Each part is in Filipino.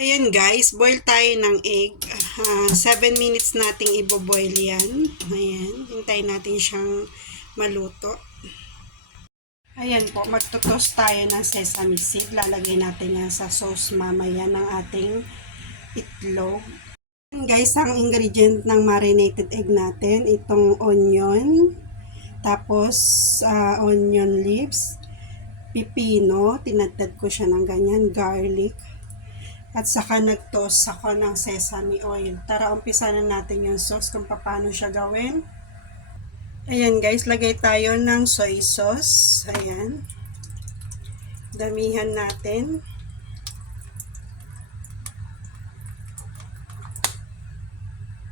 Ayan guys, boil tayo ng egg. 7 minutes nating iboboil yan. Ayan, hintayin natin siyang maluto. Ayan po, magtutos tayo ng sesame seed. Lalagay natin yan sa sauce mamaya ng ating itlog. Ayan guys, ang ingredient ng marinated egg natin, itong onion, tapos onion leaves, pipino, tinadtad ko siya ng ganyan, garlic, at saka nag-toast ako ng sesame oil. Tara, umpisa na natin yung sauce kung paano siya gawin. Ayan guys, lagay tayo ng soy sauce. Ayan. Damihan natin.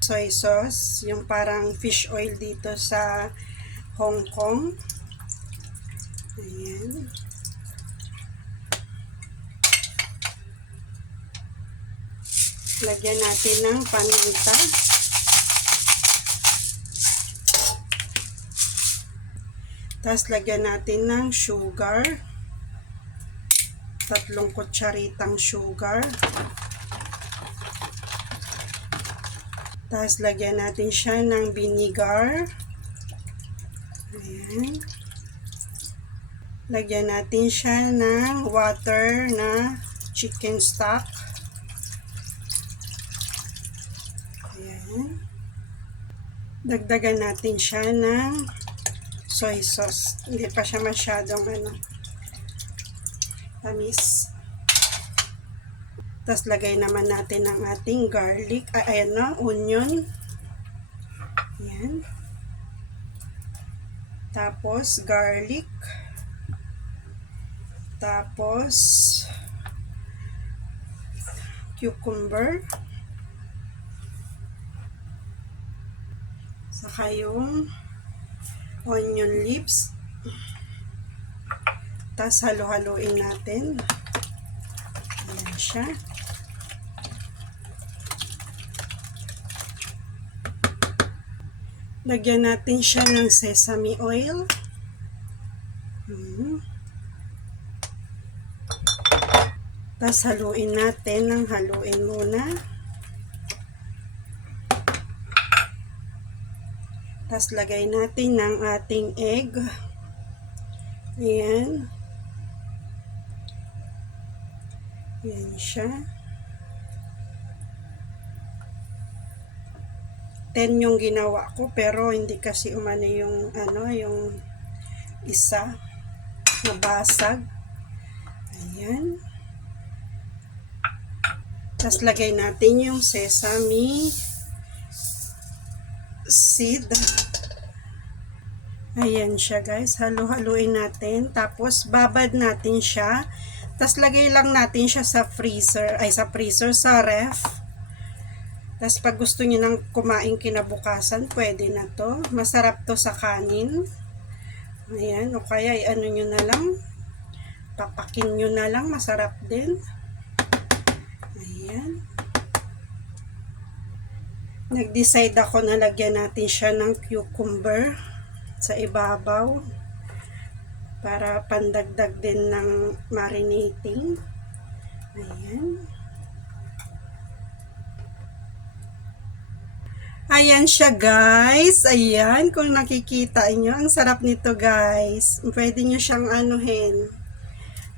Soy sauce, yung parang fish oil dito sa Hong Kong. Ayan. Lagyan natin ng paminta. Tapos lagyan natin ng sugar. 3 kutsaritang sugar. Tapos lagyan natin siya ng vinegar. Ayan. Lagyan natin siya ng water na chicken stock. Ayan. Dagdagan natin siya ng soy sauce. Hindi pa siya masyadong tamis. Tapos lagay naman natin ang ating garlic. Ayan na, onion. Ayan. Tapos garlic. Tapos cucumber. Saka yung onion leaves. Tapos halo-haloin natin. Ayan siya. Lagyan natin siya ng sesame oil. Tapos haluin natin ng haluin muna. Tapos lagay natin ng ating egg. Ayan. Ayan siya. 10 yung ginawa ko pero hindi kasi umano yung yung isa nabasag. Ayan. Tapos lagay natin yung sesame seed. Ayan siya guys. Halo-haluin natin. Tapos babad natin siya. Tapos lagay lang natin siya sa freezer. Sa ref. Tapos pag gusto niyo nang kumain kinabukasan, pwede na to. Masarap to sa kanin. Ayan. O kaya nyo na lang. Papakin nyo na lang. Masarap din. Ayan. Nag-decide ako na lagyan natin siya ng cucumber sa ibabaw para pandagdag din ng marinating. Ayan. Ayan siya guys. Ayan, kung nakikita nyo, ang sarap nito guys. Pwede nyo siyang anuhin.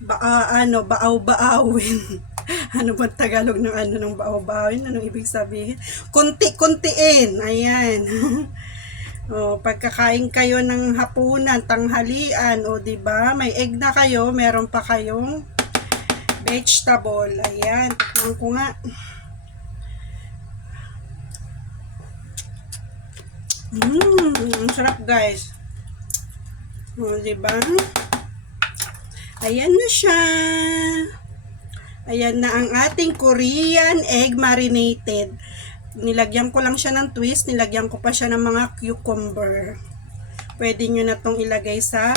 Baaw-baawin. Ano ba Tagalog ng ng baaw-baawin? Anong ibig sabihin? Kunti-kuntiin. Ayan. O, pagkakain kayo ng hapunan, tanghalian, o di ba? May egg na kayo, meron pa kayong vegetable. Ayan, tikman ko nga. Ang sarap guys. O, di ba? Ayan na siya. Ayan na ang ating Korean egg marinated. Nilagyan ko lang siya ng twist. Nilagyan ko pa siya ng mga cucumber. Pwede nyo na tong ilagay sa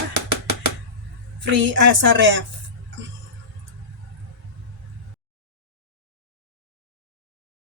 sa ref.